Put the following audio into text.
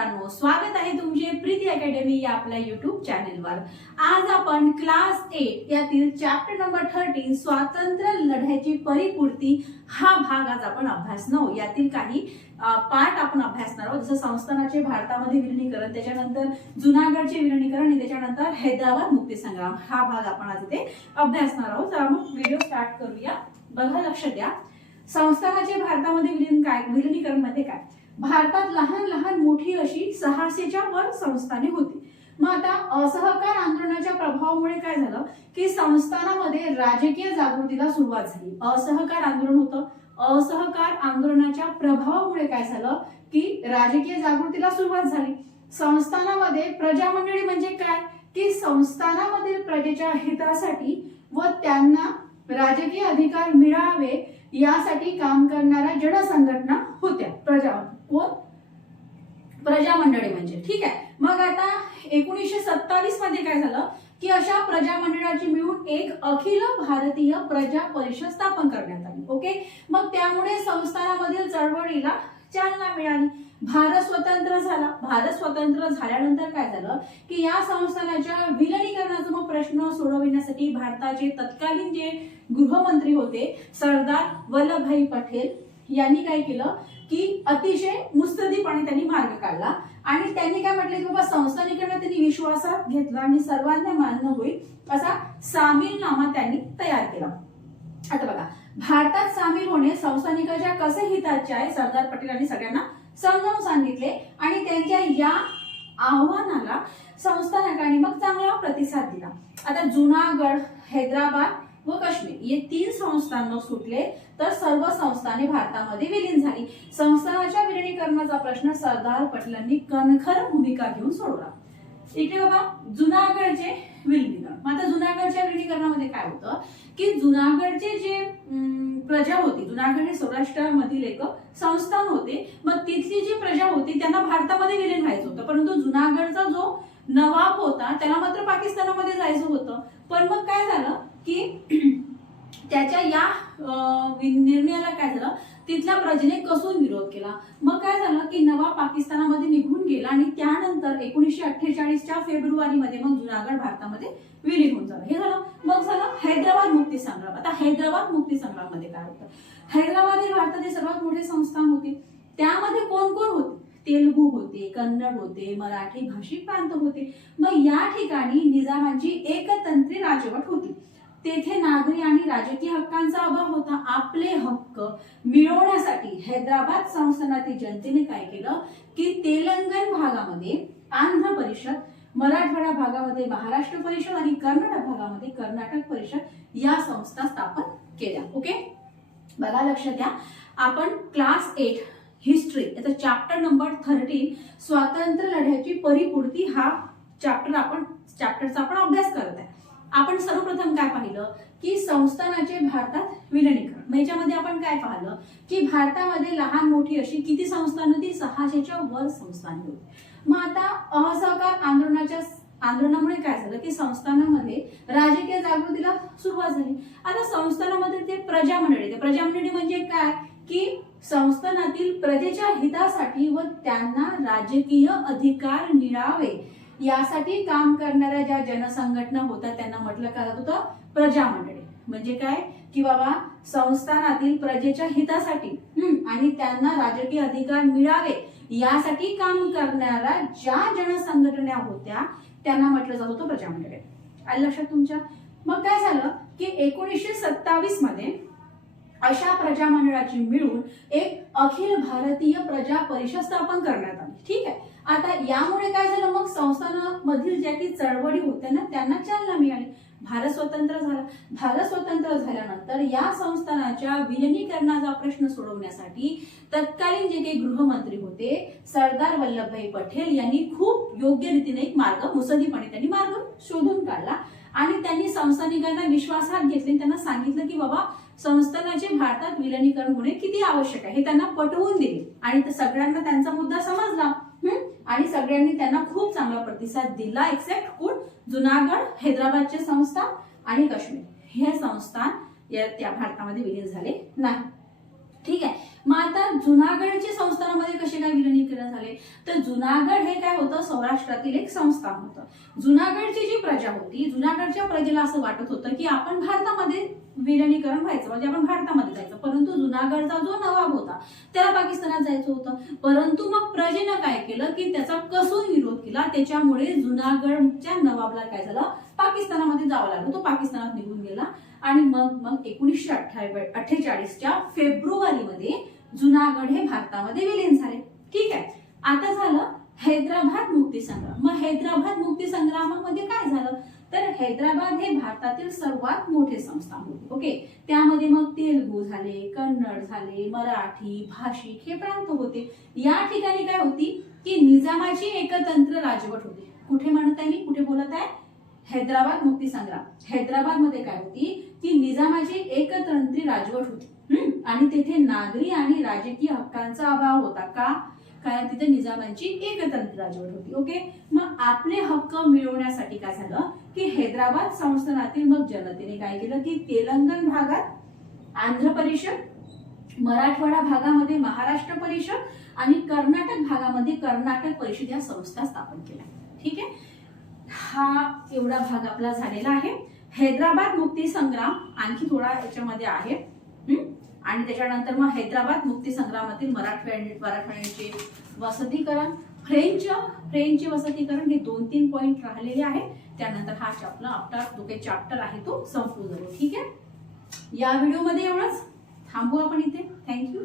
मित्रांनो, स्वागत आहे तुमचे प्रीती अकॅडमी या आपल्या युट्यूब चॅनेलवर। आज आपण क्लास 8 यातील चॅप्टर नंबर 13 स्वातंत्र्य लढ्याची परिपूर्ती हा भाग आज आपण अभ्यासणार आहोत। यातील काही पार्ट आपण अभ्यासणार आहोत, जसं संस्थानाचे भारतामध्ये विलीनीकरण, त्याच्यानंतर जुनागडचे विलीनीकरण आणि त्याच्यानंतर हैदराबाद मुक्तीसंग्राम हा भाग आपण आज इथे अभ्यासणार आहोत। तर मग व्हिडिओ स्टार्ट करूया। बघा, लक्ष द्या, संस्थानाचे भारतामध्ये विलीनीकरण मध्ये काय, भारतात लहान लहान मोठी अशी 600च्या वर संस्थाने होती। मग आता असहकार आंदोलनाच्या प्रभावामुळे काय झालं की संस्थानामध्ये राजकीय जागृतीला सुरुवात झाली। असहकार आंदोलन होतं, असहकार आंदोलनाच्या प्रभावामुळे काय झालं की राजकीय जागृतीला सुरुवात झाली। संस्थानामध्ये प्रजामंडळी म्हणजे काय की संस्थानामधील प्रजेच्या हितासाठी व त्यांना राजकीय अधिकार मिळावे यासाठी काम करणाऱ्या जनसंघटना होत्या। प्रजामंडळी म्हणजे, ठीक आहे। मग आता 1927 मध्ये काय झालं की अशा प्रजामंडळाची मिळून एक अखिल भारतीय प्रजा परिषद स्थापन करण्यात आली। ओके, मग त्यामुळे संस्थानामधील चळवळीला चालना मिळाली। भारत स्वतंत्र झाला। भारत स्वतंत्र झाल्यानंतर काय झालं की या संस्थानाच्या विलीनीकरणाचा मग प्रश्न सोडविण्यासाठी भारताचे तत्कालीन जे गृहमंत्री होते सरदार वल्लभभाई पटेल यांनी काय केलं की अतिशय मुत्सद्दीपणे त्यांनी मार्ग काढला आणि त्यांनी काय म्हटलं की बाबा संस्थानिकांना त्यांनी विश्वासात घेतला आणि सर्वांना मान्य होईल असा सामीलनामा त्यांनी तयार केला। आता बघा, भारतात सामील होणे संस्थानिकाच्या कसे हिताचे आहे सरदार पटेलांनी सगळ्यांना समजावून सांगितले आणि त्यांच्या या आव्हानाला संस्थानिकांनी मग चांगला प्रतिसाद दिला। आता जुनागड, हैदराबाद व काश्मीर हे 3 संस्थान सुटले तर सर्व संस्थाने भारतामध्ये विलीन झाली। संस्थानाच्या विलीनीकरणाचा प्रश्न सरदार पटेलांनी कणखर भूमिका घेऊन सोडवला। इकडे बघा, जुनागडचे विलीनीकरण। आता जुनागडच्या विलीनीकरणामध्ये काय होतं की जुनागडचे जे प्रजा होती, जुनागड हे सौराष्ट्रामधील एक संस्थान होते, मग तिथली जी प्रजा होती त्यांना भारतामध्ये विलीन व्हायचं होतं, परंतु जुनागडचा जो नवाब होता त्याला मात्र पाकिस्तानामध्ये जायचं होतं। पण मग काय झालं की त्याच्या या निर्णयाला काय झालं, तिथल्या प्रजेने कसून विरोध केला। मग काय झालं की नवाब पाकिस्तानामध्ये निघून गेला आणि त्यानंतर 1948च्या फेब्रुवारीमध्ये मग जुनागड भारतामध्ये विलीन होऊन झालं। हे झालं। मग झालं हैदराबाद मुक्तीसंग्राम। आता हैदराबाद मुक्तीसंग्राम मध्ये काय होतं, हैदराबाद हे भारताचे सर्वात मोठे संस्थान होते। त्यामध्ये कोण कोण होते, तेलुगू होते, कन्नड होते, मराठी भाषिक प्रांत होते। मग या ठिकाणी निजामांची एकतंत्री राजवट होती। तेथे नागरी आणि राजकीय हक्कांचा अभाव होता। आपले हक्क मिळवण्यासाठी हैदराबाद संस्थानातील जनतेने काय केलं की तेलंगण भागामध्ये आंध्र परिषद, मराठवाडा भागामध्ये महाराष्ट्र परिषद आणि कर्नाटक भागामध्ये कर्नाटक परिषद या संस्था स्थापन केल्या। ओके, बघा, लक्ष द्या, आपण क्लास 8 हिस्ट्री याचा चॅप्टर नंबर 13 स्वातंत्र्य लढ्याची परिपूर्ती हा चॅप्टरचा आपण अभ्यास करत आहे। आपण सर्वप्रथम काय पाहिलं की संस्थानाचे भारतात विलीनीकरण। मग याच्यामध्ये आपण काय पाहिलं की भारतामध्ये लहान मोठी अशी किती संस्थान होती, 600च्या वर संस्थाने होती। मग आता असहकार आंदोलनामुळे काय झालं की संस्थानामध्ये राजकीय जागृतीला सुरुवात झाली। आता संस्थानामध्ये ते प्रजामंडळी म्हणजे काय की संस्थानातील प्रजेच्या हितासाठी व त्यांना राजकीय अधिकार मिळावे यासाठी काम करणाऱ्या ज्या जनसंघटना होत्या त्यांना म्हटलं काय जात होतं, प्रजामंडळी। म्हणजे काय की बाबा संस्थानातील प्रजेच्या हितासाठी आणि त्यांना राजकीय अधिकार मिळावे यासाठी काम करणाऱ्या ज्या जनसंघटना होत्या त्यांना म्हटलं जात होतं प्रजामंडळी। आलं लक्षात तुमच्या? मग काय झालं की 1927 मध्ये अशा प्रजामंडळाची मिळून एक अखिल भारतीय प्रजा परिषद स्थापन करण्यात आली। ठीक आहे। आता यामुळे काय झालं, मग संस्थानामधील ज्या काही चळवळी होत्या ना त्यांना चालना मिळाली। भारत स्वतंत्र झाला। भारत स्वतंत्र झाल्यानंतर या संस्थानाच्या विलीनीकरणाचा प्रश्न सोडवण्यासाठी तत्कालीन जे काही गृहमंत्री होते सरदार वल्लभभाई पटेल यांनी खूप योग्य रीतीने एक मार्ग, मुत्सद्दीपणे त्यांनी मार्ग शोधून काढला आणि त्यांनी संस्थानिकांना विश्वासात घेतले। त्यांना सांगितलं की बाबा संस्थानाचे भारतात विलीनीकरण होणे किती आवश्यक आहे हे त्यांना पटवून दिले आणि सगळ्यांना त्यांचा मुद्दा समजला आणि सगळ्यांनी त्यांना खूप चांगला प्रतिसाद दिला, एक्सेप्ट कोण, जुनागड, हैदराबादचे संस्थान आणि काश्मीर हे संस्थान त्या भारतामध्ये विलीन झाले नाही। ठीक आहे। मग आता जुनागडच्या संस्थानामध्ये कसे काय विलिनीकरण झाले, तर जुनागड हे काय होतं, सौराष्ट्रातील एक संस्थान होतं. जुनागडची जी प्रजा होती, जुनागडच्या प्रजेला असं वाटत होतं की आपण भारतामध्ये विलिनीकरण व्हायचं, म्हणजे आपण भारतामध्ये जायचं. परंतु जुनागडचा जो नवाब होता त्याला पाकिस्तानात जायचं होतं. परंतु मग प्रजेनं काय केलं की त्याचा कसून विरोध केला. त्याच्यामुळे जुनागडच्या नवाबला काय झालं, पाकिस्तानामध्ये जावं लागलं. तो पाकिस्तानात निघून गेला आणि मग 1948च्या फेब्रुवारीमध्ये जुनागड हे भारतामध्ये विलीन झाले. ठीक आहे. आता झालं हैदराबाद मुक्ती संग्राम. मग हैदराबाद मुक्ती संग्रामामध्ये काय झालं, तर हैदराबाद हे भारतातील सर्वात मोठे संस्थान होते. ओके. त्यामध्ये मग तेलुगू झाले, कन्नड झाले, मराठी भाषिक हे प्रांत होते. या ठिकाणी काय होती की निजामाची एकतंत्र राजवट होती. कुठे म्हणत आहे मी, कुठे बोलत आहे, हैदराबाद मुक्ती संग्राम. हैदराबाद मध्ये काय होती की निजामाची एकतंत्री राजवट होती आणि तिथे नागरी आणि राजकीय हक्कांचा अभाव होता. का, कारण तिथे निजामाची एकतंत्र राजवट होती. ओके. मग आपले हक्क मिळवण्यासाठी काय झालं की हैदराबाद संस्थानातील मग जनतेने काय केलं की तेलंगण भागात आंध्र परिषद, मराठवाडा भागामध्ये महाराष्ट्र परिषद आणि कर्नाटक भागामध्ये कर्नाटक परिषद या संस्था स्थापन केल्या. ठीक आहे. हा एवढा भाग आपला झालेला आहे. हैदराबाद मुक्ती संग्राम आणखी थोडा याच्यामध्ये आहे आणि त्याच्यानंतर मग हैदराबाद मुक्ती संग्रामातील मराठवाड्याचे वसतीकरण, फ्रेंच वसतीकरण हे 2-3 पॉइंट राहिलेले आहेत. त्यानंतर हा आपला जो काही चॅप्टर आहे तो संपून जातो. ठीक आहे. या व्हिडिओमध्ये एवढंच, थांबू आपण इथे. थँक्यू.